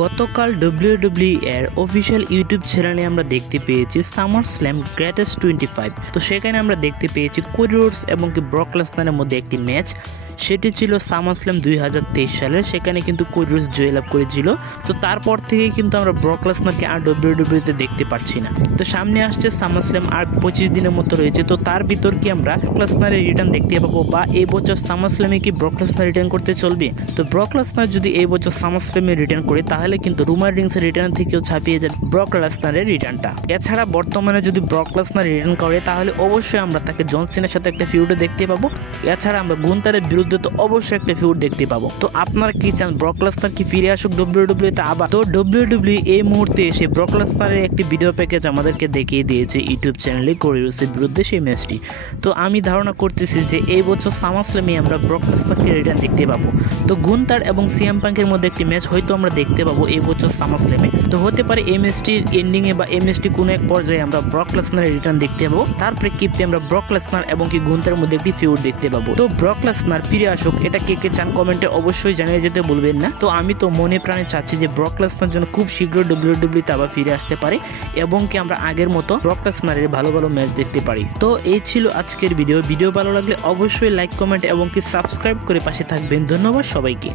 গতকাল WWE এর official YouTube চ্যানেলে আমরা দেখতে পেয়েছি সামার স্ল্যাম গ্রেটেস্ট 25। তো সেখানে আমরা দেখতে পেয়েছি কোডি রোডস এবং ব্রক লেসনারের মধ্যে একটি ম্যাচ। সেটি ছিল সামার স্ল্যাম 2023 সালে। সেখানে কিন্তু কোডি রোডস জয় লাভ করেছিল। তো তারপর থেকে কিন্তু আমরা ব্রক লেসনারকে আর WWE-তে দেখতে পাচ্ছি না। তো সামনে আসছে সামার স্ল্যাম, আর 25 দিনের মতো রয়েছে। তো তার ভিতর কি আমরা ব্রক লেসনারের রিটার্ন দেখতে পাবো, বা এই বছর সামার স্ল্যামে কি ব্রক লেসনার রিটার্ন করতে চলবে? তো ব্রক লেসনার যদি এই বছর সামার স্ল্যামে রিটার্ন করে তাহলে কিন্তু রোমান রিংসের রিটার্ন থেকেও ছাপিয়ে যাবে ব্রক লেসনারের রিটার্নটা। এছাড়া বর্তমানে যদি ব্রক লেসনার রিটার্ন করে তাহলে অবশ্যই আমরা তাকে জন সিনার সাথে একটা ফিউডে দেখতে পাবো। এছাড়া আমরা গুন্তারের বিরুদ্ধে তো অবশ্যই একটা ফিউড দেখতে পাবো। তো আপনারা কি চান ব্রক লেসনার কি ফিরে আসুক WWE-তে আবার? তো WWE এই মুহূর্তে এসে ব্রক লেসনারের একটি ভিডিও প্যাকেজ আমাদেরকে দেখিয়ে দিয়েছে ইউটিউব চ্যানেলে কোডি রোডসের বিরুদ্ধে সেই ম্যাচটি। তো আমি ধারণা করতেছি যে এই বছর সামার স্ল্যামে আমরা ব্রক লেসনারকে রিটার্ন দেখতে পাবো। তো গুন্তার এবং সিএম পাঙ্কের মধ্যে একটি ম্যাচ হয়তো আমরা দেখতে পাবো এই বছর সামার স্ল্যামে। তো হতে পারে এই ম্যাচটির এন্ডিংয়ে বা এই ম্যাচটি কোনো এক পর্যায়ে আমরা ব্রক লেসনারের রিটার্ন দেখতে পাবো। তার প্রেক্ষিপ্তে আমরা ব্রক লেসনার এবং গুন্তার মধ্যে একটি ফিউড দেখতে পাবো। তো ব্রক লেসনার ফিরে আসুক, এটা কে কে চান কমেন্টে অবশ্যই জানিয়ে যেতে বলবেন না। তো আমি তো মনে প্রাণে চাচ্ছি যে ব্রক লেসনার যেন খুব শীঘ্র WWE-তে আবার ফিরে আসতে পারে এবং কি আমরা আগের মতো ব্রক লেসনারের ভালো ভালো ম্যাচ দেখতে পারি। তো এই ছিল আজকের ভিডিও ভালো লাগলে অবশ্যই লাইক, কমেন্ট এবং সাবস্ক্রাইব করে পাশে থাকবেন। ধন্যবাদ সবাইকে।